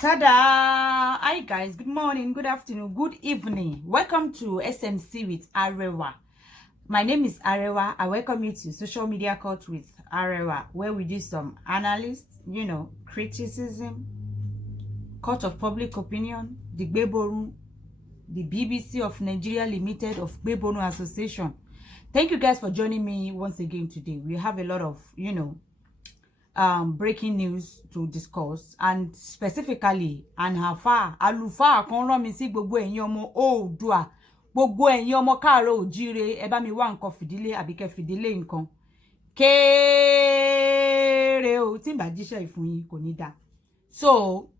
Tada! Hi guys, good morning, good afternoon, good evening. Welcome to SMC with Arewa. My name is Arewa. I welcome you to Social Media Court with Arewa, where we do some analysis, criticism, court of public opinion, the Gbeboru, the BBC of Nigeria Limited of Gbeboru Association. Thank you guys for joining me once again today. We have a lot of, breaking news to discuss, and specifically Anhafa alufa kan rán mi sí gbogbo ẹ̀yin ọmọ Oòduà, gbogbo ẹ̀yin ọmọ káàárọ̀ oòjíire, ẹ bá mi wá nǹkan fìdílé àbí kẹ́ fìdílé nǹkan kéré o tí n bá jíṣẹ́ ìfún yín kò ní dá. So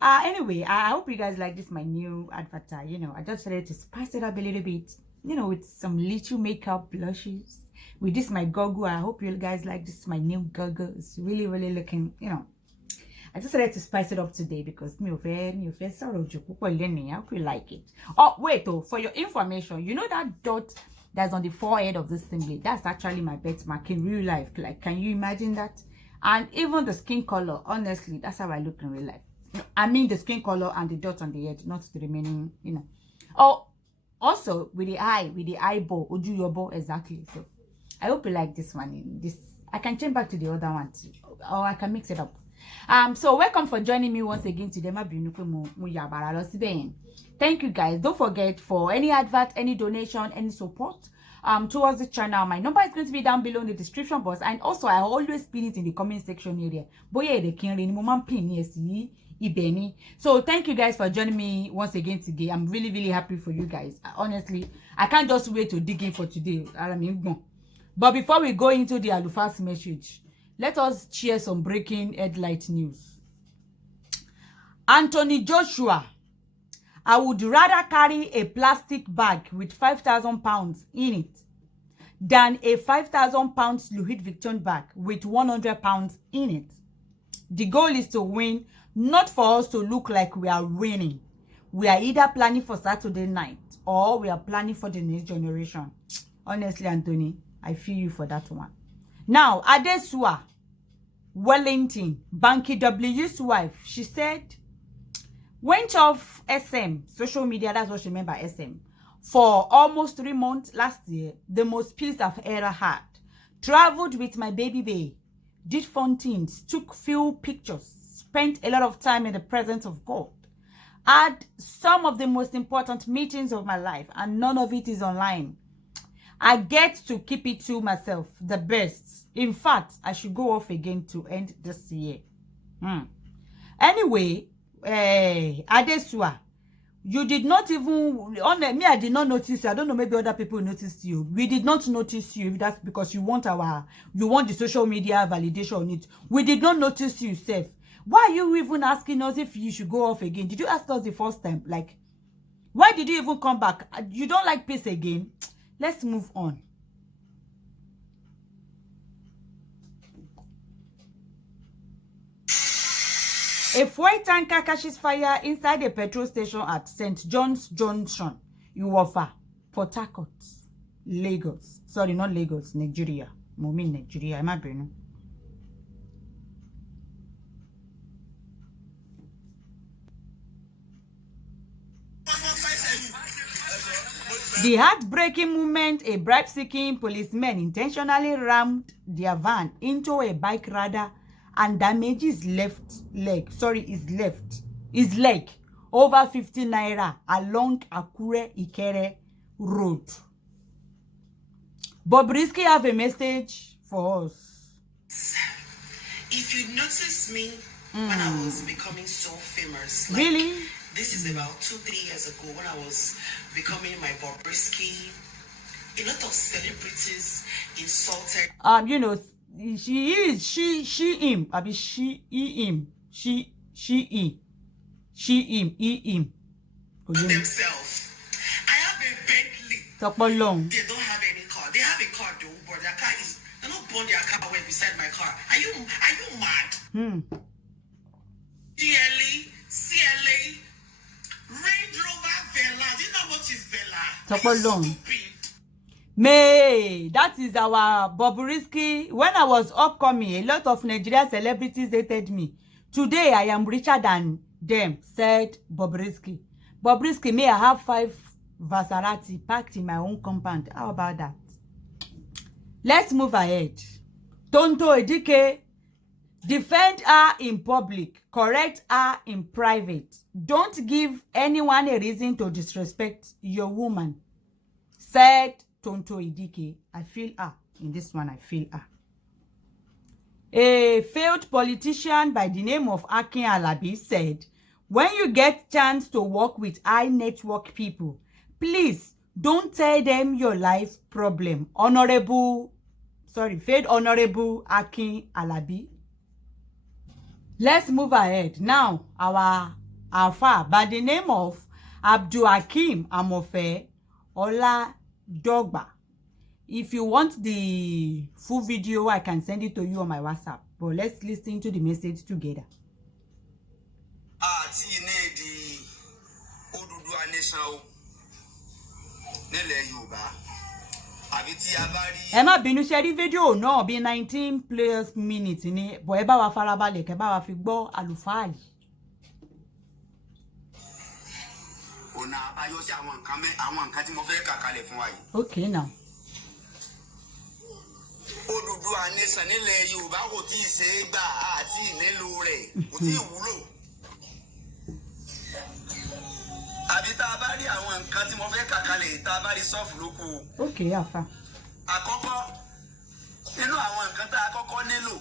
anyway, I hope you guys like this my new advert. I just decided to spice it up a little bit, with some little makeup, blushes, with this my goggle. I hope you guys like this my new goggle. It's really looking, I just decided to spice it up today because I hope you like it. Oh wait, for your information, you know that dot that's on the forehead of this singlet, that's actually my birthmark in real life. Like, can you imagine that? And even the skin color, honestly, that's how I look in real life. I mean the skin color and the dot on the head, not the remaining, Oh, also with the eyeball, Oju Yobo, exactly. So I hope you like this one. I can change back to the other one too, or I can mix it up. So welcome for joining me once again today. Thank you guys. Don't forget, for any advert, any donation, any support towards the channel, my number is going to be down below in the description box, and also I always pin it in the comment section area. So thank you guys for joining me once again today. I'm really happy for you guys. Honestly, I can't just wait to dig in for today. But before we go into the Alufa's message, let us share some breaking headlight news. Anthony Joshua: I would rather carry a plastic bag with 5,000 pounds in it than a 5,000 pounds Louis Vuitton bag with 100 pounds in it. The goal is to win, not for us to look like we are winning. We are either planning for Saturday night or we are planning for the next generation. Honestly, Anthony, I feel you for that one. Now, Adesua Wellington, Banky W's wife, she said, went off SM, social media, that's what she meant by SM, for almost 3 months last year. The most peace I've ever had. Traveled with my baby, did fun things, took few pictures, spent a lot of time in the presence of God. Had some of the most important meetings of my life, and none of it is online. I get to keep it to myself, the best. In fact, I should go off again to end this year. Anyway, Adesua, you did not even, I did not notice you. I don't know, maybe other people noticed you. We did not notice you. If that's because you want the social media validation on it. We did not notice you, Seth. Why are you even asking us if you should go off again? Did you ask us the first time? Like, why did you even come back? You don't like peace again? Let's move on. A fuel tanker catches fire inside a petrol station at St. John's Junction, Iwofa, Port Harcourt, Lagos. Sorry, not Lagos, Nigeria. Momi Nigeria, I'm not brain. The heartbreaking moment: a bribe-seeking policeman intentionally rammed their van into a bike rider and damages his leg over 50 naira along Akure Ikere Road. Bobrisky have a message for us. If you notice me when I was becoming so famous, like, really? This is about 2-3 years ago when I was becoming my Bobrisky. A lot of celebrities insulted. Him. Themselves. I have a Bentley. Talk about long. They don't have any car. They have a car though, but their car is, they don't burn their car away beside my car. Are you mad? CLA, Range Rover Vela. Do you know what is Vela? Talk about long. May, that is our Bobrisky. When I was upcoming, a lot of Nigerian celebrities hated me. Today, I am richer than them, said Bobrisky. Bobrisky, may I have 5 Maserati parked in my own compound? How about that? Let's move ahead. Tonto Edike, defend her in public, correct her in private. Don't give anyone a reason to disrespect your woman, said Tonto Edike. I feel her. In this one, I feel her. A failed politician by the name of Akin Alabi said, when you get chance to work with high network people, please don't tell them your life problem. Failed Honorable Akin Alabi. Let's move ahead. Now, our Alpha by the name of Abdul Hakim Amofe Oladogba. If you want the full video, I can send it to you on my WhatsApp. But let's listen to the message together. Ẹ má bínú, ṣe rí fídíò náà bí 19 minutes ni, bọ̀ ẹ bá wa farabalẹ̀ kẹ́ bá wa fi gbọ́ àlùfáà yìí. Ọ̀nà àbáyọ sí àwọn nǹkan tí mo fẹ́ kà kalẹ̀ fún wa yìí. Okay now. Odùduwà nation nílẹ̀ Yorùbá kò tí ì ṣe é gbà àti ìnílò rẹ̀ kò tí ì wúlò. Àbí tá a bá rí àwọn nǹkan tí mo fẹ́ kà kalẹ̀ tá a bá rí sọ́ọ̀fù lóko. Okay, Alpha. Àkọ́kọ́ nínú àwọn nǹkan tá a kọ́kọ́ nílò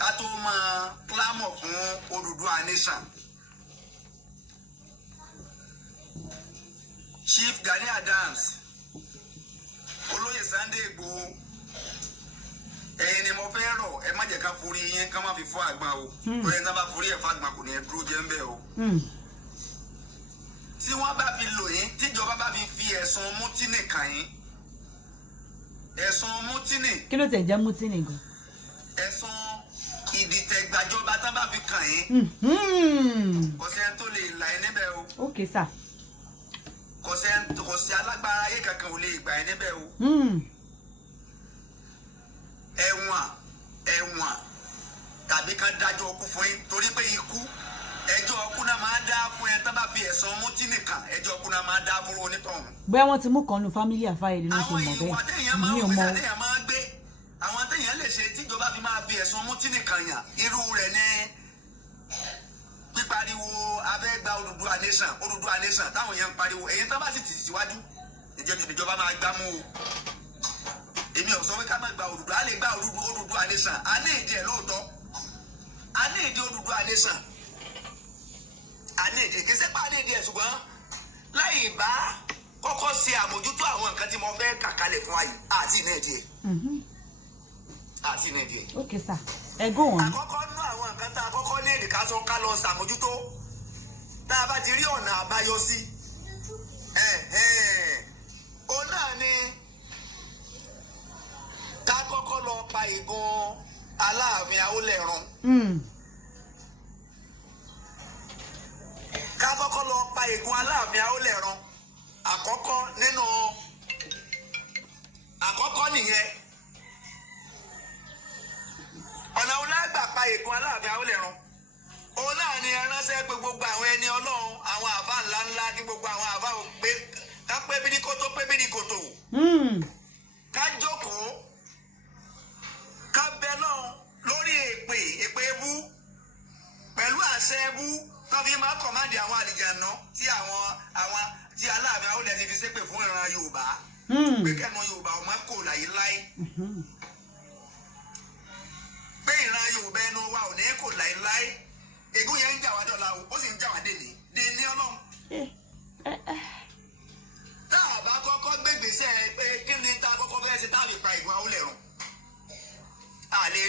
ká tó máa clamor fún Odùduwà nation. Chief Gani Adams, Olóyè Sunday Igboho, ẹ̀yin ni mo fẹ́ rọ̀ ẹ má jẹ́ ká forí yín ká má fi fọ́ àgbọn o. Torí ẹni tá bá forí ẹ̀ fọ́ àgbọn kò ní ẹ dúró jẹ́ ń bẹ̀ o. Tí wọ́n bá fi lò yín, tíjọba bá fi ẹ̀sùn mútínì kàn yín. Ẹ̀sùn mútínì. Kí ló tẹ̀ jẹ́ mútínì gan? Ẹ̀sùn ìdìtẹ̀gbàjọba tán bá fi kàn yín. Kò sẹ́ni tó lè là ẹ́ níbẹ̀ o. Okay, sir. Kò sí alágbára ayé kankan ò lè gbà ẹ́ níbẹ̀ o. Ẹ̀wọ̀n tàbí kan dájọ́ ọkú fún yín torí pé ikú ẹjọ́ ọkú náà máa dá fún ẹ tán bá fi ẹ̀sùn mútínì kàn ẹjọ́ ọkú náà máa dá fún onítọ̀hún. Bóyá wọ́n ti mú kan nu fámílì àfáyé ló ṣe mọ̀ bẹ́ẹ̀. Àwọn ìwà téèyàn máa ń gbé àwọn téèyàn lè ṣe tíjọba fi máa fi ẹ̀sùn mútínì kàn yàn irú rẹ̀ ní pípariwo abẹ́gbà Odùduwà nation táwọn èèyàn ń pariwo èyí tán bá sì tì síwájú ìjọba máa gbámú o. Èmi ò sọ pé ká má gba Odùduwà á lè gba Odùduwà nation á ní ìdí ẹ̀ lóòótọ́ á ní ìdí Odùduwà nation á ní ìdí kí sẹ́pà ní ìdí ẹ̀ ṣùgbọ́n láì bá kọ́kọ́ ṣe àmójútó àwọn nǹkan tí mo fẹ́ kà kalẹ̀ fún wa yìí àti ìní ìdí ẹ̀. Àti ìní ìdí ẹ̀. Okay, sir. Ẹ go on. Àkọ́kọ́ nú àwọn nǹkan tá a kọ́kọ́ ní èdè ká sọ ká lọ ṣàmójútó tá a bá ti rí ọ̀nà àbáyọ sí òun náà ni ká kọ́kọ́ lọ pa ìgun Aláàfin Awólẹ́run. Ká kọ́kọ́ lọ pa ìgun Aláàfin Awólẹ́run àkọ́kọ́ nìyẹn. Ọ̀nà olágbà pa ìgun Aláàfin Awólẹ́run òun náà ni ẹ ránṣẹ́ pé gbogbo àwọn ẹni Ọlọ́run àwọn àbá ńláńlá kí gbogbo àwọn àbá pé ká pé bíríkótó pé bíríkótó ká jókòó ká bẹ náà lórí èpè ebú pẹ̀lú àṣẹ ebú tó fi máa kọ̀máàdì àwọn àlìjànú tí tí Aláàfin Awólẹ́run fi ṣépè fún ìran Yorùbá pé kẹ́nu Yorùbá ọmọ kò láyéláé pé ìran Yorùbá ẹnu wa ò ní kò láéláé ègún yẹn ń jà wá dọ̀la ó sì ń jà wá dèní Ọlọ́run. Tá a bá kọ́kọ́ gbégbèsè pé kí ni tá a kọ́kọ́ fẹ́ ṣe tá a fi pa ìgun Awólẹ́run a lè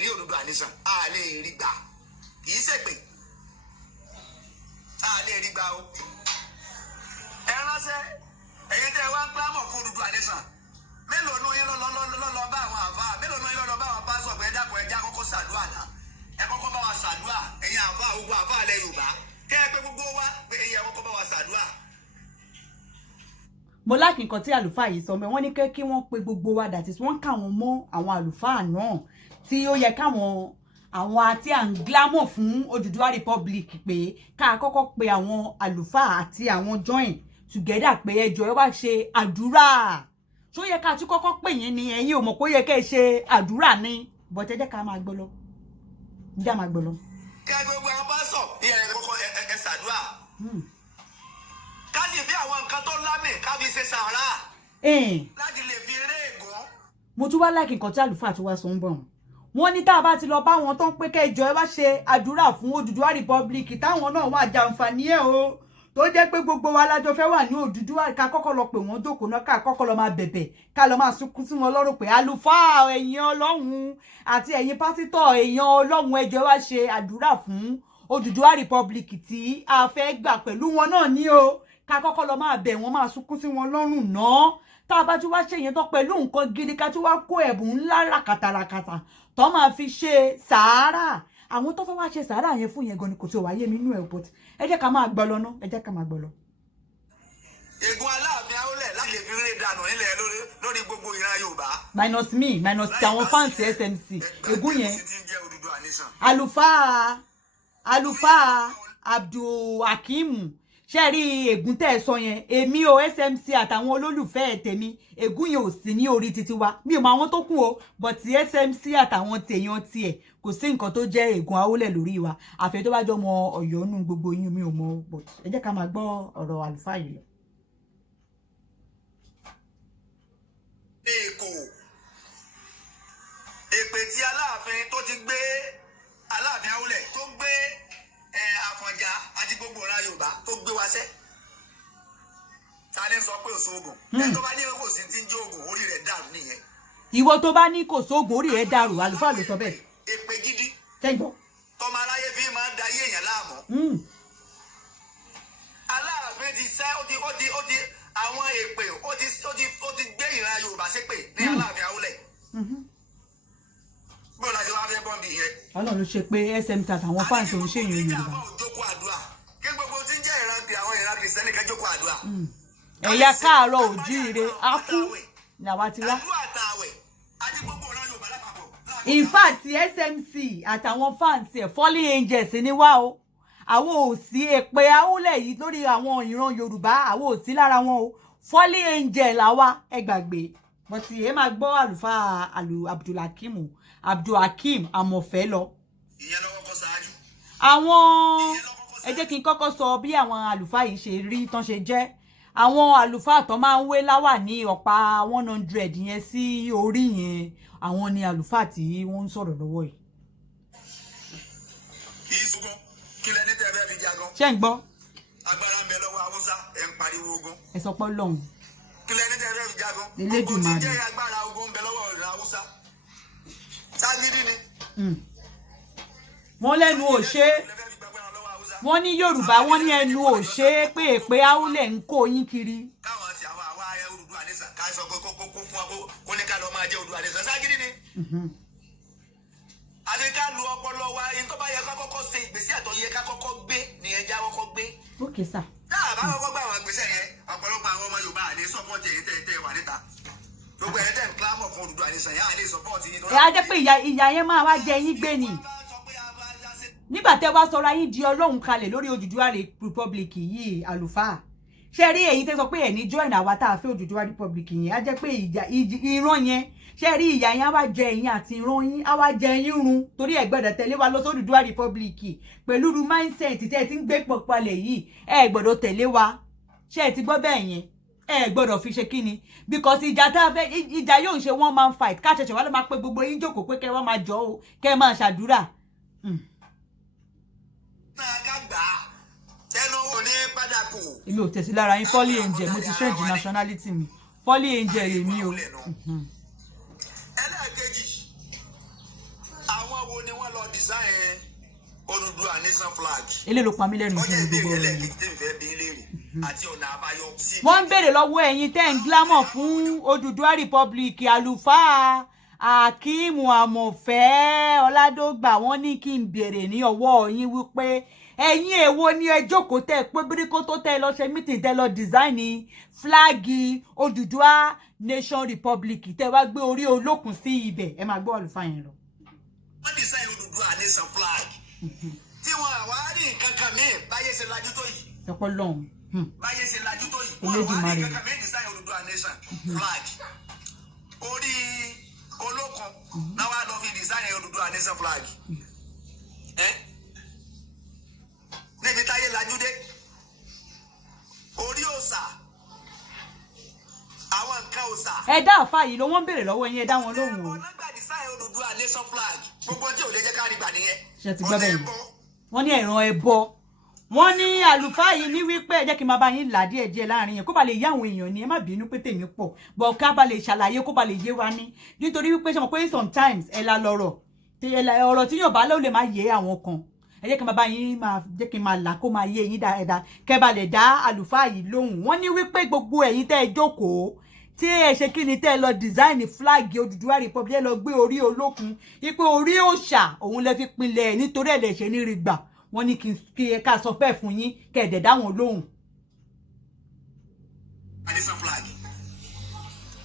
rí Odùduwà nation a lè rí gbà kì í ṣèpè a lè rí gbà o. Ẹ ránṣẹ́ ẹ̀yin tẹ́ wá ń plámọ̀ fún Odùduwà nation mélòó ní yín lọ́lọ́ bá àwọn àbá mélòó ní yín lọ́lọ́ bá àwọn pásọ̀ pé ẹ dákun ẹ já kọ́kọ́ ṣàdúrà náà ẹ kọ́kọ́ bá wa ṣàdúrà ẹ̀yin àbá gbogbo àbá ilẹ̀ Yorùbá kẹ́ ẹ pé gbogbo wa pé ẹ̀yin ẹ kọ́kọ́ bá wa ṣàdúrà. Mo láti nǹkan tí àlùfáà yìí sọ mẹ́ wọ́n ní kí wọ́n pe gbogbo wa dàtí wọ́n kà wọ́n mọ́ àwọn àlùfáà náà tí ó yẹ káwọn àwọn àti à ń glamour fún Odùduwà Republic pé ká kọ́kọ́ pe àwọn àlùfáà àti àwọn join together pé ẹjọ́ ẹ wá ṣe àdúrà ṣó yẹ ká tún kọ́kọ́ pè yín ni ẹ̀yin ò mọ̀ pé ó yẹ kẹ́ ẹ ṣe àdúrà ni but ẹ jẹ́ ká máa gbọ́ lọ já máa gbọ́ lọ. kẹ́ gbogbo àwọn bá sọ ìyẹn kọ́kọ́ ẹ ṣàdúrà ká sì fi àwọn nǹkan tó lámì ká fi ṣe sàárà láti lè fi eré ègún. mo tún wá láìkí nǹkan tí àlùfáà tó wá sọ ń bọ̀ wọ́n ní tá a bá ti lọ bá wọn tó ń pé kẹjọ ẹ wá ṣe àdúrà fún Odùduwà Republic táwọn náà wà jàǹfààní ẹ̀ o tó jẹ́ pé gbogbo wa lájọ fẹ́ wà ní Odùduwà ká kọ́kọ́ lọ pè wọ́n jókòó náà ká kọ́kọ́ lọ máa bẹ̀bẹ̀ ká lọ máa sunkún sí wọn lọ́rùn pé àlùfáà ẹ̀yin Ọlọ́run àti ẹ̀yin pásítọ̀ ẹ̀yin Ọlọ́run ẹ jọ̀ọ́ wá ṣe àdúrà fún Odùduwà Republic tí a fẹ́ gbà pẹ̀lú wọn náà ní o ká kọ́kọ́ lọ máa bẹ̀ wọ́n máa sunkún sí wọn lọ́rùn náà tá a bá tún wá ṣe yẹn tán pẹ̀lú nǹkan gidi ká tún wá kó ẹ̀bùn ńlá ràkàtàràkàtà tó máa fi ṣe sàárà àwọn tó fẹ́ wá ṣe sàárà yẹn fún yẹn gan ni kò tí ò wáyé mi nínú ẹ̀ but ẹ jẹ́ ká máa gbọ́ lọ náà ẹ jẹ́ ká máa gbọ́ lọ. ègún Aláàfin Awólẹ̀ láti lè fi rere dànù nílẹ̀ lórí gbogbo ìran Yorùbá. minus me minus ti àwọn fans SMC ègún yẹn àlùfáà Abdulhakeem ṣe rí ègún tẹ́ ẹ sọ yẹn èmi o SMC àtàwọn olólùfẹ́ tèmi ègún yẹn ò sí ní orí títí wa mi ò mọ àwọn tó kù o but ti SMC àtàwọn tèèyàn tiẹ̀ kò sí nǹkan tó jẹ́ ègún Awólẹ̀ lórí wa àfẹ́ tó bá jọ mọ Ọ̀yọ́ nù gbogbo yín mi ò mọ but ẹ jẹ́ ká máa gbọ́ ọ̀rọ̀ àlùfáà yìí lọ. èkó èpè tí Aláàfin tó ti gbé Aláàfin Awólẹ̀ tó gbé Àfọ̀njá àti gbogbo ọ̀rá Yorùbá tó gbé wá sẹ́ ta ni sọ pé òṣoògùn ẹ tó bá ní kò sí ti ń jẹ́ ògùn orí rẹ̀ dàrú nìyẹn. ìwọ tó bá ní kò sóògùn orí rẹ̀ dàrú àlùfáà ló sọ bẹ́ẹ̀. èpè gidi tẹ́gbọ́. tọmọ aráyé fi máa ń da ayé èèyàn láàmú. Aláàfin ti sẹ́ ó ti àwọn èpè ó ti gbé ìran Yorùbá ṣépè ní Aláàfin Awólẹ̀. bọ́ọ̀lù àti wàá fẹ́ bọ́ǹbì yẹn. Ọlọ́run ṣe pé SMC àtàwọn fáǹsì òun ṣèyàn Yorùbá. kí gbogbo tí ń jẹ́ àwọn ìran kìrìsìtẹ́nì kan jókòó àdúrà. ẹ̀yà káàárọ̀ òjíire á kú làwa ti wá. àdúrà àtàwẹ̀ àti gbogbo ìran Yorùbá lápapọ̀. in fact SMC àtàwọn fáǹsì ẹ̀ fallen angels ni wá o àwọn ò sí èpè Awólẹ̀ yìí lórí àwọn ìran Yorùbá àwọn ò sí lára wọn o fallen angel làwa ẹ gbàgbé bọ́tì ẹ máa gbọ́ àlùfáà Abdulhakeem Amọ̀fẹ́ lọ. ìyẹn lọ́wọ́ kọ́ ṣáájú. àwọn ẹ jẹ́ kí n kọ́kọ́ sọ bí àwọn àlùfáà yìí ṣe rí tán ṣe jẹ́ àwọn àlùfáà tó máa ń wé láwà ní ọ̀pá 100 yẹn sí orí yẹn àwọn ni àlùfáà tí wọ́n ń sọ̀rọ̀ lọ́wọ́ yìí. kì í sunkún kí lẹni tẹ́ fẹ́ fi jagun. ṣé ń gbọ́. agbára ń bẹ lọ́wọ́ Haúsá ẹ̀ ń pariwo ogun. ẹ sọ pé lọ́hùn. kí lẹni tẹ́ fẹ́ fi jagun. Elédùmarè. ogun ti jẹ́ agbára ogun ń bẹ lọ́wọ́ ìran Haúsá. ságídí ni. wọ́n lẹ́nu ò ṣe é wọ́n ní Yorùbá wọ́n ní ẹnu ò ṣe é pé èpè Awólẹ̀ ń kó yín kiri. káwọn àti àwọn àwa ayé Odùduwà àdéṣà ká sọ pé kó fún wa kó ní ká lọ máa jẹ Odùduwà àdéṣà ságídí ni. àti ká lu ọpọlọ wa ẹni tó bá yẹ ká kọ́kọ́ ṣe ìgbésẹ̀ tó yẹ ká kọ́kọ́ gbé nìyẹn já kọ́kọ́ gbé. ok sir. tá a bá kọ́kọ́ gbé àwọn ìgbésẹ̀ yẹn ọ̀pọ̀lọpọ̀ àwọn ọmọ Yorùbá àdé sọ́pọ̀tì èyí tẹ́ wà níta gbogbo ẹ̀ tẹ̀ ń kílámọ̀ fún Odùduwà àdéṣà yẹn àdé sọ́pọ̀tì yín. ẹ á jẹ́ pé ìyá yẹn máa wá jẹ yín gbé ni nígbà tẹ́ wá sọra yín di Ọlọ́run kalẹ̀ lórí Odùduwà Republic yìí àlùfáà ṣe rí èyí tẹ́ sọ pé ẹ̀ ní join àwa tá a fẹ́ Odùduwà Republic yẹn á jẹ́ pé ìran yẹn ṣe rí ìyá yẹn á wá jẹ ẹ̀yin àti ìran yín á wá jẹ yín run torí ẹ̀ gbọ́dọ̀ tẹ̀lé wa lọ sí Odùduwà Republic pẹ̀lú ru mindset tẹ́ ẹ ti ń gbé pọ̀palẹ̀ yìí ẹ gbọ́dọ̀ tẹ̀lé wa ṣe ẹ ti gbọ́ bẹ́ẹ̀ yẹn ẹ gbọ́dọ̀ fi ṣe kíni because ìjà tá a fẹ́ ìjà yóò ṣe one man fight ká ṣẹ̀ṣẹ̀ wá ló máa pé gbogbo yín jókòó pé kẹ́ wá máa jọ o kẹ́ máa ṣàdúrà. èmi ò tẹ̀sí lára yín fallen angel mo ti change nationality mi fallen angel èmi o. ẹlẹ́ẹ̀kejì àwọn wo ni wọ́n lọ design Odùduwà nation flag. eléyìí ló pa mí lẹ́nu ọjọ́ fún ìbéèrè gbogbo rẹ̀. ẹlẹ́ẹ̀kejì tí mi fẹ́ bí léèrè àti ọ̀nà àbáyọ sí. wọ́n ń béèrè lọ́wọ́ ẹ̀yin tẹ́ ń glamour fún Odùduwà Republic àlùfáà Hakeem Amọ̀fẹ́ Ọládógbà wọ́n ní kí n béèrè ní ọwọ́ yín wípé ẹ̀yin èwo ni ẹ jókòó tẹ́ pé bíríkó tó tẹ́ lọ ṣe meeting tẹ́ lọ design flagi Odùduwà Nation Republic tẹ́ wá gbé orí olókùn sí ibẹ̀ ẹ máa gbọ́ àlùfáà yẹn lọ. wọ́n design Odùduwà nation flag tí wọn àwa rí nǹkan kan míì báyé ṣe lajú tó yìí ọpọlọrun báyé ṣe lajú tó yìí wọn àwa rí nǹkan kan míì design Odùduwà nation flag orí olókun náà wà lọ fi design Odùduwà nation flag níbi táyé lajú dé orí òòṣà àwọn nǹkan òòṣà. ẹ dá àfa yìí ló wọ́n béèrè lọ́wọ́ yín ẹ dá wọn lóhùn o. ọlọ́gbà design Odùduwà nation flag gbogbo tí ò lè jẹ́ ká rí gbà nìyẹn. ṣe ti gbọ́ bẹ́ẹ̀ ni wọ́n ní ẹ̀ràn ẹbọ wọ́n ní àlùfáà yìí ní wípé ẹ jẹ́ kí n máa bá yín là díẹ̀ láàrin yẹn kó ba lè yé àwọn èèyàn ni ẹ má bínú pé tèmi pọ̀ bọ̀ ká ba lè ṣàlàyé kó ba lè yé wa ní nítorí wípé ṣe mọ̀ pé sometimes ẹ la lọ̀rọ̀ ọ̀rọ̀ tí yóò bá ló lè má yé àwọn kan ẹ jẹ́ kí n máa bá yín máa jẹ́ kí n máa là kó máa yé yín dáadáa kẹ́ ba lè dá àlùfáà yìí lóhùn wọ́n ní wípé gbogbo ẹ̀yin tẹ́ ẹ jókòó tí ẹ ṣe kí ni tẹ́ ẹ lọ design flag Odùduwà Republic ẹ lọ gbé orí olókun ipò orí òòṣà òun lẹ fi pinlẹ̀ nítorí ẹ̀ lè ṣe ní rí gbà wọ́n ní kí ẹ ká sọ fẹ́ fún yín kẹ́ ẹ dẹ̀ dá wọn lóhùn. adisa flag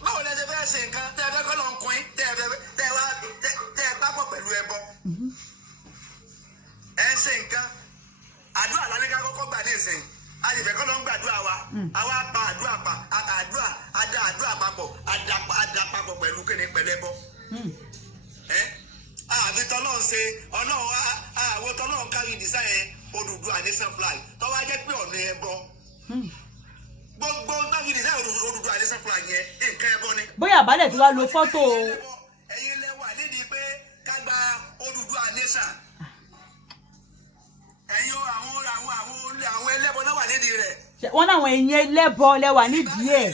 báwo lẹ ṣe fẹ́ ṣe nǹkan tẹ́ ẹ fẹ́ kọ́ lọ ń kun yín tẹ́ ẹ pápọ̀ pẹ̀lú ẹbọ ẹ ń ṣe nǹkan àdúrà lálẹ́ ká kọ́kọ́ gbà ní ìsìn àyẹ̀fẹ́ kọ́ ló ń gbàdúrà wa àwa pa àdúrà papọ̀ àdá papọ̀ pẹ̀lú kéde pẹ̀lú ẹbọ àbí tọ́lọ́run ṣe ọlọ́run àwọn tọ́lọ́run kárí design Odùduwà nation flag tọ́wọ́ jẹ́ pé ọ̀nà ẹbọ gbogbo kárí design Odùduwà nation flag yẹn nǹkan ẹbọ ni. bóyá àbálẹ̀ tí wàá lo fọ́tò. ẹ̀yin lẹ́wà nídìí pé ká gba Odùduwà nation ẹ̀yin àwọn ẹlẹ́bọ náà wà nídìí rẹ̀. wọ́n náwọn ẹ̀yin ẹlẹ́bọ lẹ́wà nídìí ẹ̀.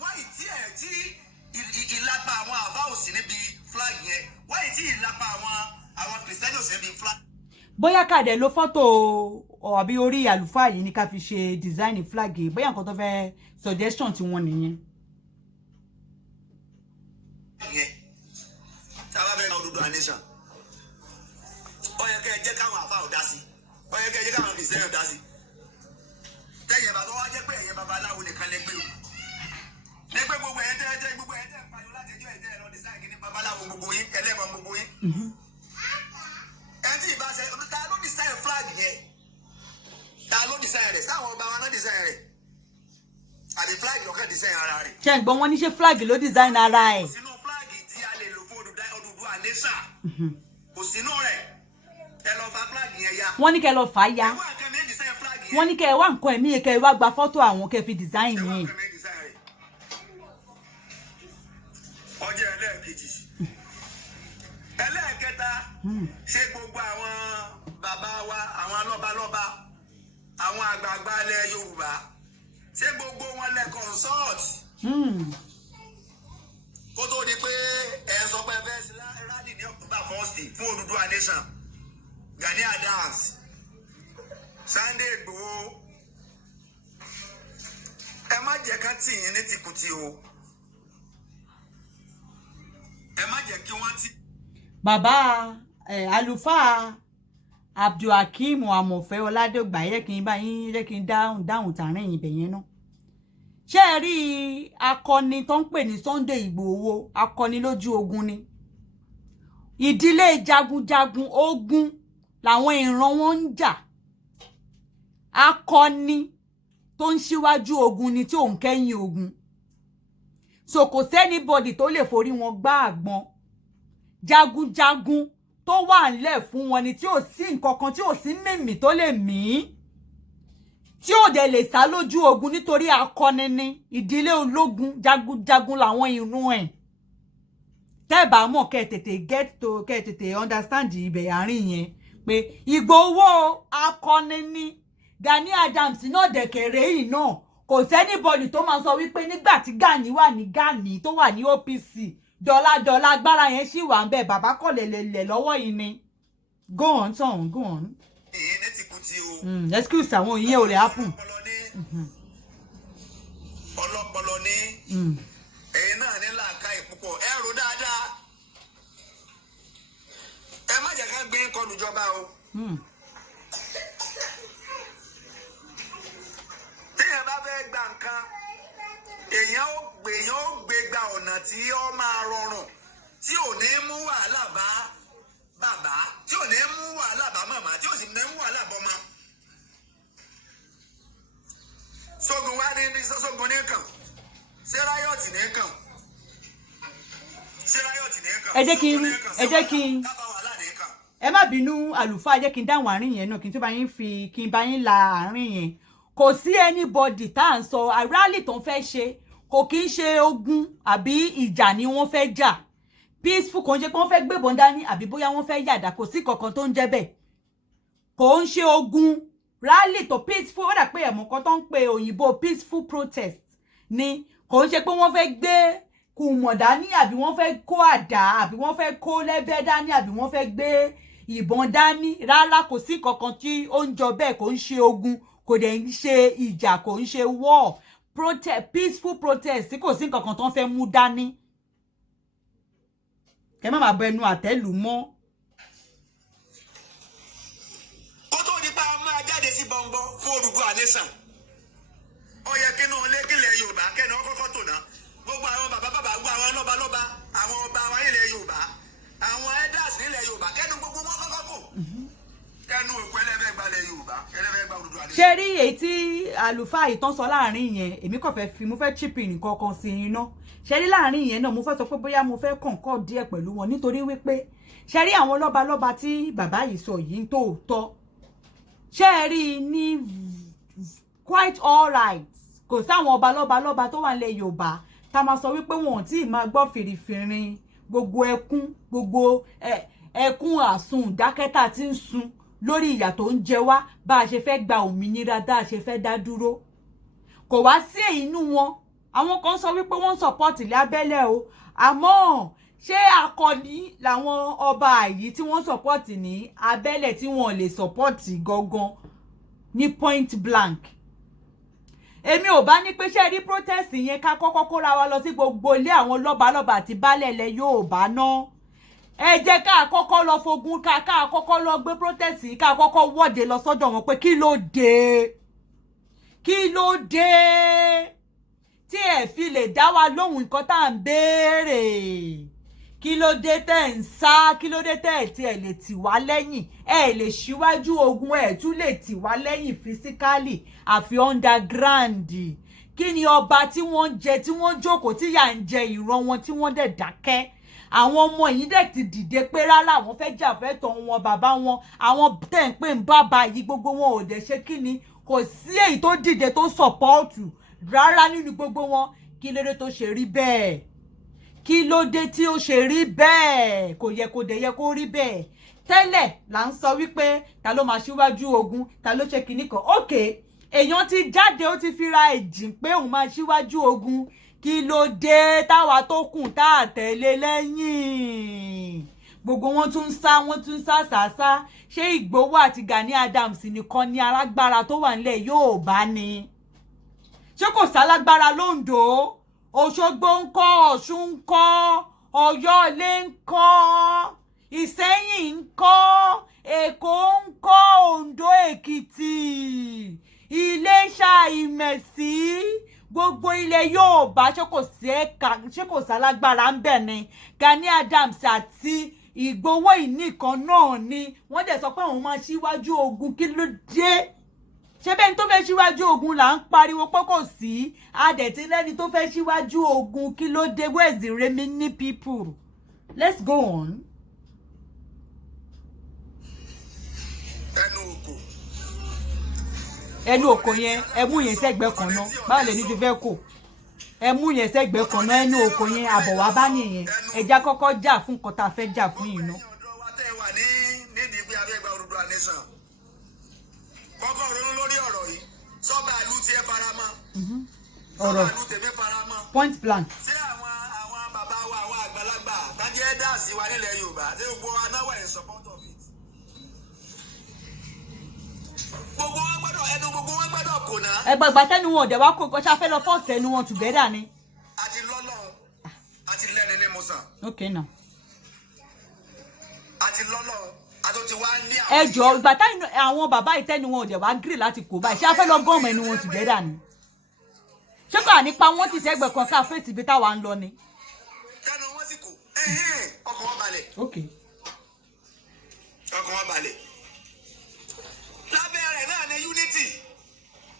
wáyé tí ìlápá àwọn àbá òsì níbi flag yẹn wáyé tí ìlápá àwọn kìrìsìtẹ́nì òsì níbi flag. bóyá kàdé ló fọ́tò àbí orí àlùfáà yìí ni ká fi ṣe design flag yìí bóyá nǹkan tó fẹ́ suggestion tí wọ́n nìyẹn. tí a bá bẹ̀rẹ̀ Odùduwà nation ó yẹ kẹ́ ẹ jẹ́ káwọn àbá ò dá sí ó yẹ kẹ́ ẹ jẹ́ káwọn kìrìsìtẹ́nì ò dá sí tẹ̀yìn bàbá wa jẹ́ pé ẹ̀yin babaláwo nìkan lè gbé o ní pé gbogbo ẹ̀ tẹ́ pariwo láti ẹjọ́ ẹ̀ tẹ́ ẹ lọ design kí ní babaláwo gbogbo yín ẹlẹ́bọ gbogbo yín ẹ tí ì bá ṣe ta ló design flag yẹn ta ló design rẹ̀ sáwọn ọba wa náà design rẹ̀ àbí flag lọ́kàn design ara rẹ̀. ṣé ń gbọ́ wọn ní ṣe flag ló design ara ẹ̀. kò sínú flag tí a lè lò fún Odùduwà nation kò sínú rẹ̀ ẹ lọ fa flag yẹn ya. wọ́n ní kẹ́ lọ fà á ya wọ́n ní kẹ́ ẹ wá nǹkan ẹ̀mí yẹn kẹ́ ẹ wá gba fọ́tò àwọn kẹ́ fi design yẹn. ọjọ́ ẹlẹ́ẹ̀kejì ẹlẹ́ẹ̀kẹta ṣé gbogbo àwọn bàbá wa àwọn lọ́balọ́ba àwọn àgbààgbà ilẹ̀ Yorùbá ṣé gbogbo wọn lẹ consult kó tó di pé ẹ sọ pé fẹ́ sí rally ní October 1st fún Odùduwà nation Gani Adams Sunday Igboho ẹ má jẹ́ ká tì yín ní tìkùtì o ẹ má jẹ́ kí wọ́n ti. bàbá àlùfáà Abdulhakeem Amọ̀fẹ́ Ọládògbà yẹ kí n bá yín yẹ kí n dáhùn tààrin ibẹ̀ yẹn náà ṣé ẹ rí akọni tó ń pè ní Sunday Igboho akọni lójú ogun ni ìdílé jagunjagun ogun làwọn ìran wọn ń jà akọni tó ń ṣíwájú ogun ni tí òun kẹ́yìn ogun so kò sẹ́nibọ́dì tó lè forí wọn gbá àgbọn jagunjagun tó wà ńlẹ̀ fún wọn ni tí ò sí nǹkan kan tí ò sí mìmì tó lè mí tí ò dẹ̀ lè sá lójú ogun nítorí akọni ni ìdílé ológun jagunjagun làwọn ìrun ẹ̀ tẹ́ẹ̀bà mọ̀ kẹ́ ẹ tètè understand ibẹ̀ àárín yẹn pé Ìgbòho akọni ni Gani Adams náà dẹ̀kẹ̀rẹ́ yìí náà kò sẹ́nibọ́dì tó máa sọ wípé nígbà tí Gani wà ní Gani tó wà ní OPC dọ́là agbára yẹn sì wà ń bẹ bàbá kọ̀ lẹ̀lẹ̀lẹ̀ lọ́wọ́ yìí ni go on sọ̀hún go on. èyí ní tìkùtì o. excuse àwọn ìyẹn ò lè happen. ọlọ́pọlọ ní ẹ̀yin náà ní làákàyè púpọ̀ ẹ rò dáadáa ẹ má jẹ́ ká gbé kọlù jọba o. téèyàn bá fẹ́ gba nǹkan èèyàn ó gbé gba ọ̀nà tí ó máa rọrùn tí ò ní mú wàhálà bá bàbá tí ò ní mú wàhálà bá màmá tí ò sì ní mú wàhálà bọ́ ma. sógun wá ní sógun ní kàn ṣé ráyọ̀tì ní kàn ṣé ráyọ̀tì ní kàn. ẹ jẹ́ kí n ẹ má bínú àlùfáà, jẹ́ kí n dáhùn àárín yẹn náà kí n tó bá yín kí n bá yín la àárín yẹn. Kò sí anybody tá à ń sọ rally tó ń fẹ́ ṣe kò kí ń ṣe ogun àbí ìjà ni wọ́n fẹ́ jà. Peaceful kò ń ṣe pé wọ́n fẹ́ gbébọn dání àbí bóyá wọ́n fẹ́ yàdá, kò sí kankan tó ń jẹ́ bẹ́ẹ̀. Kò ń ṣe ogun. Rally tó peaceful, ó dà pé ẹ̀mọ́ kan tó ń pe òyìnbó peaceful protest ni. Kò ń ṣe pé wọ́n fẹ́ gbé kùmọ̀ dání àbí wọ́n fẹ́ kó àdá àbí wọ́n fẹ́ kó lẹ́bẹ́ dání àbí wọ́n fẹ́ gbé ìbọn dání. Rárá, kò sí kankan tí ó ń jọ bẹ́ẹ̀. Kò ń ṣe ogun, kò dẹ̀ ń ṣe ìjà, kò ń ṣe war. Peaceful protest tí kò sí kankan tó ń fẹ́ mú dání. Kẹ́ má bẹ ẹnu àtẹ́lù mọ́. Kó tó nípa máa jáde sí bọ́ńbọ́ fún Odùduwà nation. Ó yẹ kí inú ilé kílẹ̀ Yorùbá kẹ́ni wọ́n kọ́kọ́ tò náà. Gbogbo àwọn bàbá gbogbo àwọn lọ́balọ́ba, àwọn ọba wa nílẹ̀ Yorùbá, àwọn elders nílẹ̀ Yorùbá, kẹ́nu gbogbo wọn kọ́kọ́ kò. Kẹ́nu òkú ẹlẹ́fẹ́ gbalẹ̀ Yorùbá, ẹlẹ́fẹ́ gba Odùduwà nation. Ṣé rí èyí tí àlùfáà ìtàn sọ láàrin yẹn, èmi kò fẹ́ mo fẹ́ chip in nǹkan kan sí iná. Ṣé rí láàrin yẹn náà mo fẹ́ sọ pé bóyá mo fẹ́ kọ̀ǹkọ̀ díẹ̀ pẹ̀lú wọn nítorí wípé ṣé rí àwọn lọ́balọ́ba tí bàbá yìí sọ yìí ń tòótọ́. Ṣé rí ní quite all right. Kò sáwọn ọba lọ́ba tó wà nílẹ̀ Yorùbá tá máa sọ wípé wọn ò tí ì máa gbọ́ fìrìfìrin gbogbo ẹkún àsùn dákẹ́tà tí ń sun lórí ìyà tó ń jẹ wá bá a ṣe fẹ́ gba òmìnira tá a ṣe fẹ́ dá dúró. Kò wá sí inú wọn. Àwọn kan sọ wípé wọ́n support ilé abẹ́lẹ̀ o, àmọ́ ṣé akọni làwọn ọba yìí tí wọ́n support ní abẹ́lẹ̀ tí wọ́n lè support gangan ní point blank. Èmi ò bá ní pé ṣé rí protest yẹn ká kọ́kọ́ kóra wa lọ sí gbogbo ilé àwọn lọ́balọ́ba àti baálẹ̀ ilẹ̀ Yorùbá náà. Ẹ jẹ́ ká kọ́kọ́ lọ fogun ká kọ́kọ́ lọ gbé protest yìí ká kọ́kọ́ wọ́de lọ sọ́dọ̀ wọn pé kí ló dé tí ẹ fi lè dá wa lóhùn nǹkan tá à ń béèrè. Kí ló dé tẹ́ ń sá, kí ló dé tẹ́ tí ẹ lè tì wá lẹ́yìn, ẹ lè ṣíwájú ogun, ẹ tún lè tì wá lẹ́yìn physically àfi underground. Kí ni ọba tí wọ́n jẹ tí wọ́n jókòó tí yà ń jẹ ìran wọn tí wọ́n dẹ̀ dákẹ́. Àwọn ọmọ yìí dẹ̀ ti dìde pé rárá àwọn fẹ́ jà fẹ́ tọ̀ wọn bàbá wọn, àwọn tẹ̀ ń pè ń bàbá yìí gbogbo wọn ò dẹ̀ ṣe kí ni, kò sí èyí tó dìde tó sọ̀pọ́ọ̀tù rárá nínú gbogbo wọn. Kí ló dé tó ṣe rí bẹ́ẹ̀? Kí ló dé tí ó ṣe rí bẹ́ẹ̀? Kò yẹ kó dẹ̀ yẹ kó rí bẹ́ẹ̀. Tẹ́lẹ̀ là ń sọ wípé ta ló máa ṣíwájú ogun, ta ló ṣe kinní kan. Okay, èèyàn ti jáde ó ti fira ẹ̀jìn pé òun máa ṣíwájú ogun. Kí ló dé táwa tó kùn tá à tẹ̀lé lẹ́yìn? Gbogbo wọn tún sá sàásá. Ṣé Ìgbòho àti Gani Adams nìkan ni alágbára tó wà nílẹ̀ Yorùbá ni? Ṣé kò sálágbára l'Oǹdó? Òṣogbo ń kọ́, Ọ̀ṣun ń kọ́, Ọ̀yọ́ ilé ń kọ́, Ìṣẹ́yìn ń kọ́, Èkó ń kọ́, Oǹdó Èkìtì, Iléṣà Ìmẹ̀sí, gbogbo ilẹ̀ Yorùbá ṣé kò sálágbára ń bẹ̀ ni? Gani Adams àti Ìgbòho ìnìkan náà ni wọ́n dẹ̀ sọ pé òun máa ṣíwájú ogun. Kí ló dé? Ṣé bẹ́ẹ̀ ni tó fẹ́ ṣíwájú ogun là ń pariwo pé kò sí? Adẹ̀tí lẹ́ni tó fẹ́ ṣíwájú ogun. Kí ló dé? Where is the remaining people? Let's go on. Ẹnu òkò yẹn ẹmú yẹn sẹ́gbẹ́ kan náà. Báwo lè ní ti fẹ́ kò? Ẹmú yẹn sẹ́gbẹ́ kan náà, ẹnu òkò yẹn àbọ̀ wá bá nìyẹn. Ẹja kọ́kọ́ jà fún nǹkan tá a fẹ́ jà fún yìí náà. Kọ́kọ́ ronú lórí ọ̀rọ̀ yìí. Sọ́ba ìlú tiẹ̀ faramọ́. Sọ́ba ìlú tèmi faramọ́. Point blank. Ṣé àwọn bàbá wa àwọn àgbàlagbà tàbí ẹ́dàsí wa nílẹ̀ Yorùbá ṣé gbogbo wa náà wà in support of it? Gbogbo wọn gbọ́dọ̀ kò náà. Ẹgbẹ̀gbà tẹ́nu wọn ò dẹ̀ wá kó kọ́ ṣáfẹ́ lọ fọ́ọ̀sì ẹnu wọn together ni. Àti lọ́lọ́run àti lẹ́ni ní Musa. Okay now. Àti lọ́lọ́run. Ẹ jọ̀ọ́ ìgbà táwọn àwọn bàbá ìtẹ́ni wọn ò dẹ̀ wá gírì láti kó báyìí ṣé a fẹ́ lọ gọ́ọ̀mù ẹni wọn together ni? Ṣé kò nípa wọn ti sẹ́gbẹ̀ kan ká fèsì ibi táwa ń lọ ni? Tẹnu wọn sì kò ọkọ̀ wọn balẹ̀. Okay. ọkàn wọn balẹ̀. lábẹ́ rẹ̀ náà ni unity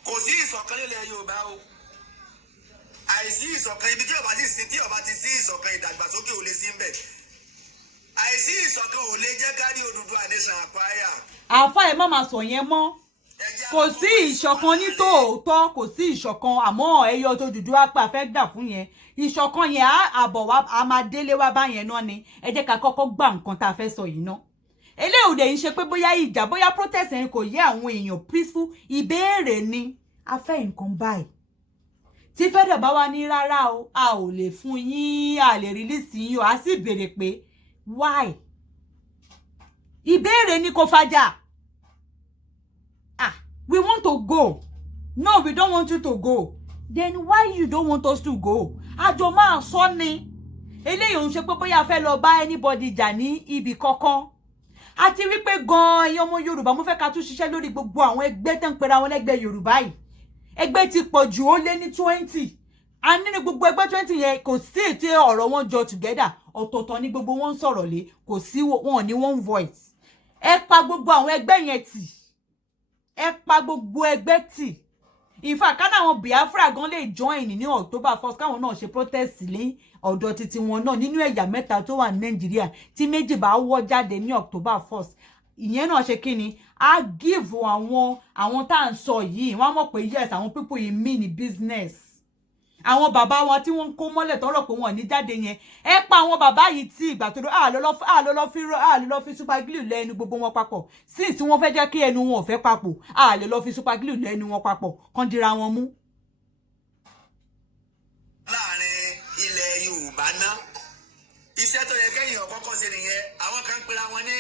kò sí ìṣọ̀kan nílẹ̀ Yorùbá o àìsí ìṣọ̀kan ibi tí ọba ti sí ìṣọ̀kan ìdàgbàsókè ò lè sí ń bẹ̀ àìsí ìṣọ̀kan ò lè jẹ́ kárí Odùduwà nation àpáyà. àáfà ẹ má máa sọ yẹn mọ́ kò sí ìṣọ̀kan ní tòótọ́ kò sí ìṣọ̀kan àmọ́ ẹyọ tó Odùduwà pé a fẹ́ gbà fún yẹn ìṣọ̀kan yẹn àbọ̀ wa a máa délé wá báyẹn náà ni ẹ jẹ́ ká kọ́kọ́ gbà nǹkan tá a fẹ́ sọ yìí ná eléyìí ò dẹ̀ ń ṣe pé bóyá ìjà bóyá protest yẹn kò yé àwọn èèyàn peaceful ìbéèrè ni a fẹ́ nǹkan báyìí tí fẹ́dẹ̀ bá wá ní rárá o a ò lè fún yín a lè release yín o a sì béèrè pé why ìbéèrè ni kò fàjà we want to go no we don't want you to go then why you don't want us to go àjọ máa sọ ni eléyìí ń ṣe pé bóyá fẹ́ lọ bá anybody jà ní ibì kankan àti wípé gan ẹ̀yin ọmọ Yorùbá mo fẹ́ ká tún ṣiṣẹ́ lórí gbogbo àwọn ẹgbẹ́ tẹ́ ń pera wọn lẹ́gbẹ́ Yorùbá yìí ẹgbẹ́ ti pọ̀ jù ó lé ní 20 a nínú gbogbo ẹgbẹ́ 20 yẹn kò sí ètò ọ̀rọ̀ wọn jọ together ọ̀tọ̀ọ̀tọ̀ ní gbogbo wọn ń sọ̀rọ̀ lé kò sí wọn ní one voice ẹ pa gbogbo àwọn ẹgbẹ́ yẹn tì ẹ pa gbogbo ẹgbẹ́ tì in fact kánà àwọn Biafra gan lè join ní October 1st káwọn náà ṣe protest lé ọ̀dọ̀ títí wọn náà nínú ẹ̀yà mẹ́ta tó wà ní Nàìjíríà tí méjì bá wọ́ jáde ní October 1st ìyẹn náà ṣe kí ni a give àwọn tá à ń sọ yìí wọ́n mọ̀ pé yes àwọn people yìí mean business àwọn bàbá wọn tí wọ́n ń kó mọ́lẹ̀ tọ́rọ̀ pé wọ́n ní jáde yẹn ẹ pa àwọn bàbá yìí tí ìgbà tó lọ fi super glue lẹ́nu gbogbo wọn papọ̀ since wọ́n fẹ́ jẹ́ kí ẹnu wọn ò fẹ́ papọ̀ lè lọ fi super glue lẹ́nu wọn papọ̀ kàn dira wọn mú. láàrin ilẹ̀ Yorùbá náà iṣẹ́ tó yẹ kẹ́yìn ọ̀kọ́kọ́ ṣe nìyẹn àwọn kan ń pera wọn ní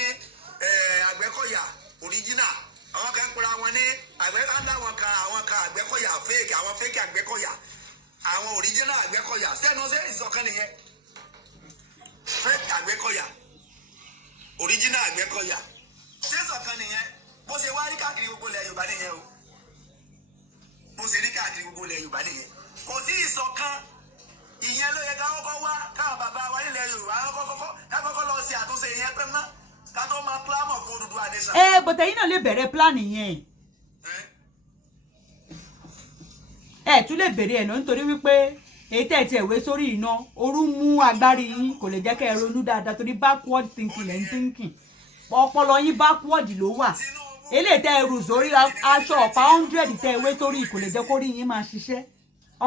Àgbẹ̀kọ̀yà original àwọn kan ń pera wọn ní àwọn kan Àgbẹ̀kọ̀yà fake àwọn fake Àgbẹ̀kọ̀yà àwọn original Àgbẹ̀kọ̀yà sẹ́nu ṣe ìṣọ̀kan nìyẹn fake Àgbẹ̀kọ̀yà original Àgbẹ̀kọ̀yà ṣé ìṣọ̀kan nìyẹn bó ṣe wá rí káàkiri gbogbo ilẹ̀ Yorùbá nìyẹn o bó ṣe rí káàkiri gbogbo ilẹ̀ Yorùbá nìyẹn kò sí ìṣọ̀kan ìyẹn ló yẹ ká kọ́kọ́ wá káwọn bàbá wa nílẹ̀ Yorùbá ká kọ́kọ́ lọ sí àtúnṣe ìyẹn pẹ́ mọ́ ká tó máa plámọ̀ fún Odùduwà nation. bọ̀tẹ̀ yín náà lè bẹ̀rẹ̀ plan yẹn tún lè bẹ̀rẹ̀ ẹ̀ náà nítorí wípé èyí tẹ̀ tí ẹ̀wé sórí iná orú mú agbárí yín kò lè jẹ́ kẹ́ ẹ ronú dáadáa torí backward thinking lẹ́ ń thinking ọpọlọ yín backward ló wà eléyìí tẹ́ ẹ rù sórí aṣọ ọ̀pá 100 tẹ́ ẹwé sórí kò lè jẹ́ kó rí yín máa ṣiṣẹ́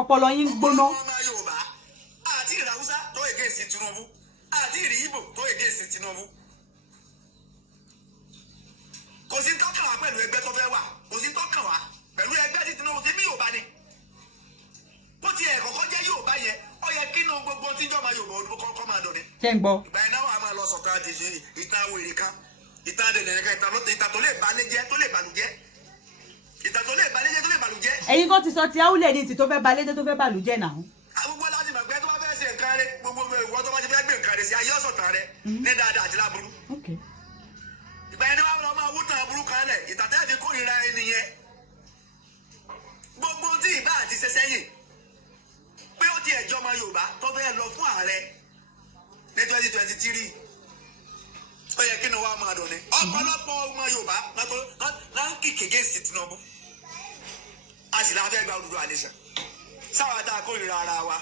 ọpọlọ yín gbóná. àti ìrà Haúsá tó èdè sí Tinubu àti ìrì Ìgbò tó èdè sí Tinubu kò sí tọ́kàn wá pẹ̀lú ẹgbẹ́ tó fẹ́ wà kò sí tọ́kàn wá pẹ̀lú ẹgbẹ́ tí Tinubu ti bí Yorùbá ni bó ti ẹ̀ kọ́kọ́ jẹ́ Yorùbá yẹn ó yẹ kínú gbogbo tíjọba Yorùbá kọ́kọ́ máa dùn ni. ṣé ń gbọ́. ìgbà yẹn náà wà á máa lọ sọ̀kan àdìsí ìtàn wèrè kan ìtàn àdìsí kan ìtàn tó lè balẹ̀-jẹ́ tó lè bàlùjẹ́ ìtàn tó lè balẹ̀-jẹ́ tó lè bàlùjẹ́. ẹ̀yin kan ti sọ ti Awúlẹ̀ ní ti tó fẹ́ balẹ̀-jẹ́ tó fẹ́ bàlùjẹ́ náà. gbogbo láti mọ̀ pé tó bá fẹ́ ṣe nǹkan rẹ gbogbo ìwọ tó bá ti fẹ́ gbé nǹkan rẹ sí ayé ọ̀sọ̀tàn rẹ ní dáadáa àti láburú. ìgbà yẹn ni wọ́n lọ máa wú tàn burú kan lẹ̀ ìtàtẹ́ ti kórìíra ẹni yẹn gbogbo tí ìbá àti ṣe sẹ́yìn pé ó ti ẹ̀jọ́ ọmọ Yorùbá tó fẹ́ lọ fún ààrẹ ní 2023 ó yẹ kí ni wàá máa dùn ní ọ̀pọ̀lọpọ̀ ọmọ Yorùbá náà ń kí kéke sí Tinubu a sì láfẹ́ gba Odùduwà nation sáwà tá a kórìíra ara wa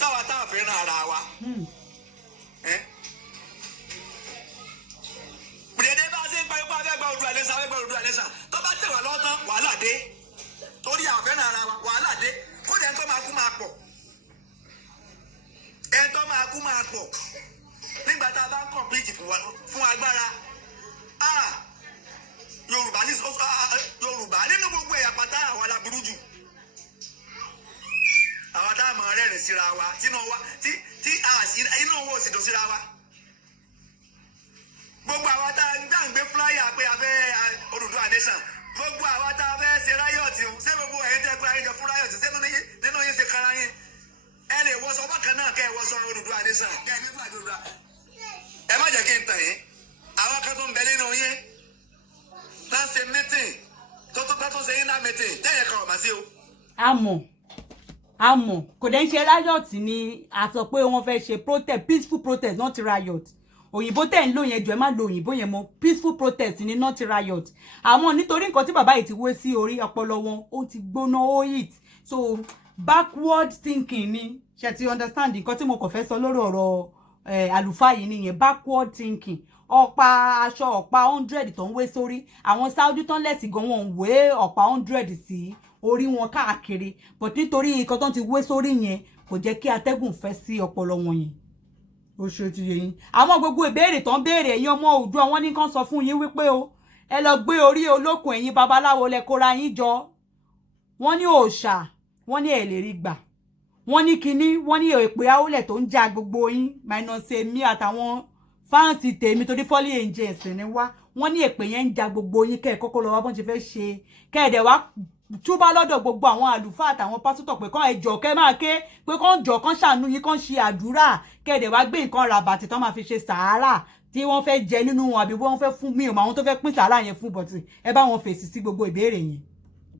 sáwà tá a fẹ́ràn ara wa pèdè bá a ṣe ń pa ipá fẹ́ gba Odùduwà nation fẹ́ gba Odùduwà nation tó bá tẹ̀ wá lọ́tàn wàhálà dé torí àfẹ́ràn ara wa wàhálà dé kódà ẹni tó máa kú máa pọ̀ ẹni tó máa kú máa pọ̀ nígbà tá a bá ń kọ̀mpìtì fún agbára Yorùbá nínú gbogbo ẹ̀yà pátá àwọn aláburú jù àwọn tá a mọ̀ rẹ́rìn síra wa tí inú owó sì dùn síra wa gbogbo àwọn tá a ń gbé fúláyà pé a fẹ́ Odùduwà nation gbogbo àwọn tá a fẹ́ ṣe ráyọ̀tì o ṣé gbogbo ẹ̀yin tẹ́ pé ayé jọ fún ráyọ̀tì ṣé nínú yín ṣe kára yín ẹ lè wọṣọ bákan náà kẹ́ ẹ wọṣọ Odùduwà nation kẹ́ ẹ nígbà tó dà ẹ má jẹ́ kí n tàn yín àwọn kan tó ń bẹ nínú yín tá ń ṣe mítìn tó ṣe yín náà mítìn tẹ́yẹ kan ọ̀mà sí o. àmọ́ kò dẹ́ ń ṣe riot ni a sọ pé wọ́n fẹ́ ṣe protest peaceful protest not riot òyìnbó tẹ̀ ń lò yẹn jọ ẹ má lo òyìnbó yẹn mọ́ peaceful protest ní not riot àwọn nítorí nǹkan tí bàbá yìí ti wé sí orí ọpọlọ wọn ó ti gbóná ó hit so backward thinking ni ṣe ti understand nǹkan tí mo kàn fẹ́ sọ lórí ọ̀rọ̀ àlùfáà yìí nìyẹn backward thinking ọ̀pá aṣọ ọ̀pá 100 tó ń wé sórí àwọn Saudi tán lẹ́sìn gan wọn wé ọ̀pá 100 sí orí wọn káàkiri but nítorí nǹkan tó ti wé sórí yẹn kò jẹ́ kí atẹ́gùn fẹ́ sí ọpọlọ wọn yẹn ó ṣe ti yé yín àwọn gbogbo ìbéèrè tó ń béèrè ẹ̀yin ọmọ Oòduà wọn ní kàn sọ fún yín wípé o ẹ lọ gbé orí olókùn ẹ̀yin babaláwo lẹ kóra yín jọ wọ́n ní òòṣà wọ́n ní ẹ lè rí gbà wọ́n ní kinní wọ́n ní èpè àwòlẹ̀ tó ń já gbogbo yín minus èmi àtàwọn fáǹsì tèmi torí fọ́lì angels ni wá wọ́n ní èpè yẹn ń ja gbogbo yín kẹ́ ẹ̀ kọ́kọ́ lọ wá bọ́n ṣe fẹ́ ṣe kẹ́ ẹ̀ dẹ̀ wá túbá lọ́dọ̀ gbogbo àwọn àlùfáà àtàwọn pásítọ̀ pé kán ẹjọ́ kẹ́ máa ké pé kán jọ kán ṣàánú yín kán ṣe àdúrà kẹ́ ẹ̀ dẹ̀ wá gbé nǹkan ràbàtì tán máa fi ṣe sàárà tí wọ́n fẹ́ jẹ nínú wọn àbí wọ́n fẹ́ fún mi ò mọ àwọn tó fẹ́ pín sàárà yẹn fún bọ̀tì ẹ bá wọn fèsì sí gbogbo ìbéèrè yẹn.